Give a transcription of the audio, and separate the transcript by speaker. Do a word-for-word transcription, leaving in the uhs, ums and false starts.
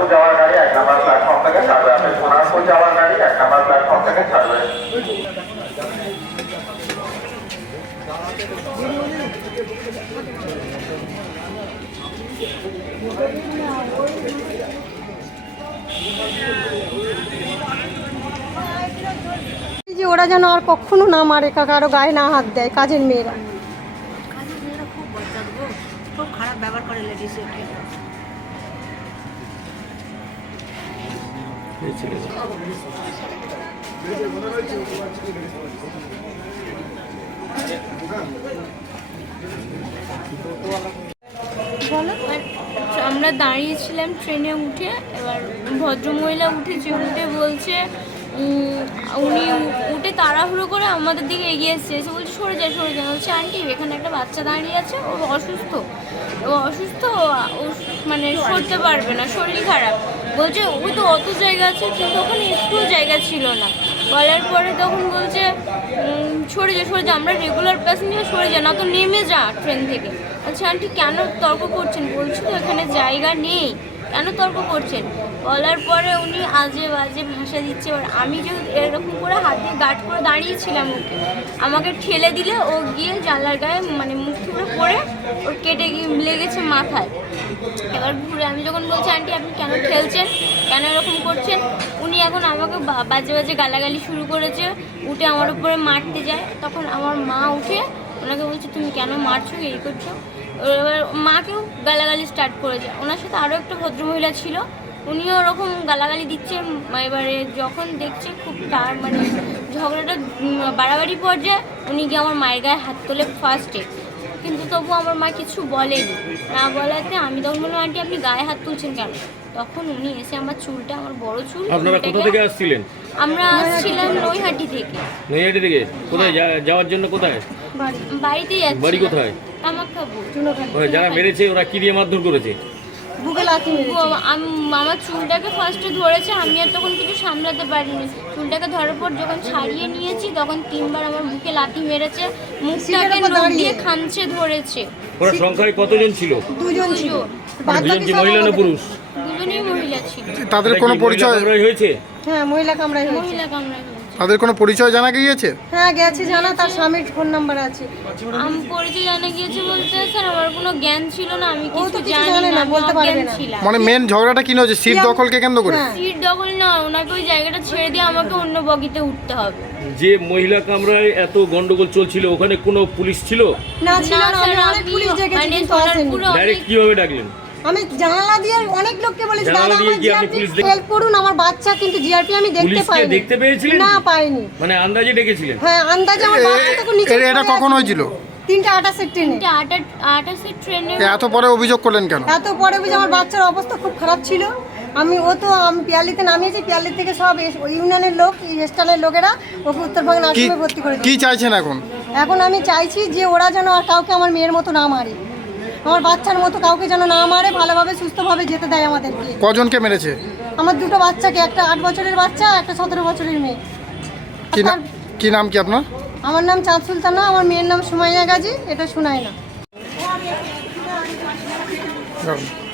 Speaker 1: যাওয়ার গাড়ি এক নাম্বার প্ল্যাটফর্ম থেকে ছাড়বে। আপনি সোনারপুর যাওয়ার গাড়ি এক নাম্বার প্ল্যাটফর্ম থেকে ছাড়বে।
Speaker 2: যে ওরা যেন আর কখনো না মারে, কারো গায়ে না হাত দেয়। কাজের মেয়েরা
Speaker 3: কাজের মেয়েরা খুব বদলাত গো, খুব খারাপ ব্যবহার করে লেডিসদেরকে।
Speaker 4: আমরা দাঁড়িয়েছিলাম ট্রেনে উঠে, এবার ভদ্রমহিলা উঠেছে, উঠে বলছে উনি উঠে তাড়াহুড়ো করে আমাদের দিকে এগিয়ে এসছে, এসে বলছে সরে যায় সরে যায়। বলছে আন্টি এখানে একটা বাচ্চা দাঁড়িয়ে আছে, ও অসুস্থ, ও অসুস্থ, ও মানে সরতে পারবে না, শরীর খারাপ। বলছে ওই তো অত জায়গা আছে, কিন্তু ওখানে একটুও জায়গা ছিল না। বলার পরে তখন বলছে সরে যা সরে যা, আমরা রেগুলার প্যাসেঞ্জার, সরে যা, না তো নেমে যা ট্রেন থেকে। আচ্ছা আন্টি কেন তর্ক করছেন? বলছি তো এখানে জায়গা নেই, কেন তর্ক করছেন? বলার পরে উনি আজে বাজে ভাষা দিচ্ছে। এবার আমি যেহেতু এরকম করে হাতে গার্ড করে দাঁড়িয়েছিলাম, ওকে আমাকে ঠেলে দিলে ও গিয়ে জানলার গায়ে মানে মুখ থুবড়ে পড়ে ওর কেটে গিয়ে লেগেছে মাথায়। এবার ঘুরে আমি যখন বলছি আন্টি আপনি কেন ঠেলছেন, কেন এরকম করছেন, উনি এখন আমাকে বাজে বাজে গালাগালি শুরু করেছে, উঠে আমার উপরে মারতে যায়। তখন আমার মা উঠে ওনাকে বলছে তুমি কেন মারছো, এই করছো। এবার মাকেও গালাগালি স্টার্ট করেছে। ওনার সাথে আরও একটা ভদ্রমহিলা ছিল, উনিও ওরকম গালাগালি দিচ্ছে। এবারে যখন দেখছে খুব তার মানে ঝগড়াটা বাড়াবাড়ি পর্যায়ে, উনি গিয়ে আমার মায়ের গায়ে হাত তোলে ফার্স্টে, কিন্তু তবু আমার মা কিছু বলেনি। না বলাতে আমি তখন বললাম আন্টি আপনি গায়ে হাত তুলছেন কেন? তখন উনি এসে আমার চুলটা, আমার বড় চুল,
Speaker 5: আপনারা কোথা থেকে আসছিলেন?
Speaker 4: আমরা আসছিলাম নৈহাটি থেকে।
Speaker 5: নৈহাটি থেকে কোথায় যাওয়ার জন্য? কোথায়?
Speaker 4: বাড়িতেই যাচ্ছি।
Speaker 5: বাড়ি কোথায়?
Speaker 4: কামাখ্যাপুর।
Speaker 5: যারা মেরেছে ওরা কি দিয়ে মারধর করেছে?
Speaker 4: আমার চুলটাকে ফার্স্টে ধরেছে, আমি আর তখন কিছু সামলাতে পারিনি। চুলটাকে ধরার পর যখন ছাড়িয়ে নিয়েছি তখন তিনবার আমার বুকে লাথি মেরেছে, মুখটাকে নখ দিয়ে খামচে ধরেছে।
Speaker 5: ওরা সংখ্যায় কতজন ছিল?
Speaker 2: দুজন ছিল।
Speaker 5: দুজন কি মহিলা না পুরুষ?
Speaker 4: দুজনেই মহিলা ছিল।
Speaker 6: তাদের কোনো পরিচয়
Speaker 5: হয়েছে?
Speaker 2: হ্যাঁ মহিলা কামরাই হয়েছে।
Speaker 4: মহিলা কামরাই হয়েছে।
Speaker 6: তাদের কোনো পরিচয় জানা গিয়েছে?
Speaker 2: হ্যাঁ গেছে জানা, তার স্বামীর ফোন নাম্বার আছে।
Speaker 4: আমি পরিচয় জানা গিয়েছে বলতে স্যার আমার কোনো জ্ঞান ছিল না, আমি
Speaker 2: ও তো
Speaker 4: কিছু
Speaker 2: কিছু
Speaker 4: জানি
Speaker 2: জানে
Speaker 4: না,
Speaker 2: না, বলতে পারবে
Speaker 4: অজ্ঞান
Speaker 2: না।
Speaker 4: ছিলাম।
Speaker 6: মানে মেন ঝগড়াটা কি হয়েছে? সিট দখলকে কেন্দ্র করে?
Speaker 2: হ্যাঁ।
Speaker 4: সিট দখল না, ওনাকে ওই জায়গাটা ছেড়ে দিয়ে আমাকে অন্য বগিতে উঠতে হবে।
Speaker 5: যে মহিলা কামরায় এত গন্ডগোল চলছিল ওখানে কোনো পুলিশ ছিল?
Speaker 2: না ছিল না, আমি
Speaker 4: স্যার,
Speaker 2: অনেক
Speaker 4: আমি
Speaker 2: পুলিশ ডেকেছি
Speaker 4: মানে
Speaker 2: কিন্তু আসেনি।
Speaker 4: সোনারপুরে
Speaker 5: ডাইরেক্ট
Speaker 4: অনেক-
Speaker 5: কিভাবে ডাকলেন?
Speaker 2: আমি জানালা দিয়ে অনেক লোককে বলেছি
Speaker 5: জানালা
Speaker 2: দাদা
Speaker 5: দিয়ে
Speaker 2: আমার
Speaker 5: কি আপনি
Speaker 2: জিআরপি
Speaker 5: পুলিশ দেখে-
Speaker 2: হেল্প করুন, আমার বাচ্চা, কিন্তু জিআরপি আমি দেখতে
Speaker 5: পুলিশকে
Speaker 2: পাইনি।
Speaker 5: দেখতে পেয়েছিলেন?
Speaker 2: না পাইনি।
Speaker 5: মানে আন্দাজে ডেকেছিলেন?
Speaker 2: হ্যাঁ আন্দাজে আমার বাচ্চা তখন নিচে
Speaker 6: এ- এটা
Speaker 2: পড়ে
Speaker 6: কখন
Speaker 2: আছে।
Speaker 6: হয়েছিল?
Speaker 2: তিনটা আটাশের ট্রেনে।
Speaker 4: এটা আটা আটাশের ট্রেনে।
Speaker 6: এত পরে অভিযোগ করলেন কেন?
Speaker 2: এত পরে বুঝে আমার বাচ্চার অবস্থা খুব খারাপ ছিল। আমি ও তো আমি পিয়ালিতে নামিয়েছি, পিয়ালি থেকে সব এস- ওই ইউনিয়নের লোক, ইস্টার্নের লোকেরা ওকে উত্তরবঙ্গ
Speaker 6: কি
Speaker 2: নার্সিংহোমে ভর্তি করে
Speaker 6: কি
Speaker 2: দিয়েছে।
Speaker 6: চাইছেন এখন?
Speaker 2: এখন আমি চাইছি যে ওরা যেন আর কাউকে আমার মেয়ের মতো না মারে, আমার বাচ্চার মতো কাউকে যেন না মারে, ভালোভাবে সুস্থভাবে যেতে দেয় আমাদেরকে।
Speaker 6: কজনকে মেরেছে?
Speaker 2: আমার দুটো বাচ্চাকে, একটা আট বছরের বাচ্চা, একটা সতেরো বছরের মেয়ে।
Speaker 6: কি নাম কি নাম কি আপনার?
Speaker 2: আমার নাম চাঁদ সুলতানা, আমার মেয়ের নাম সুমাইয়া গাজী, এটা শোনায় না।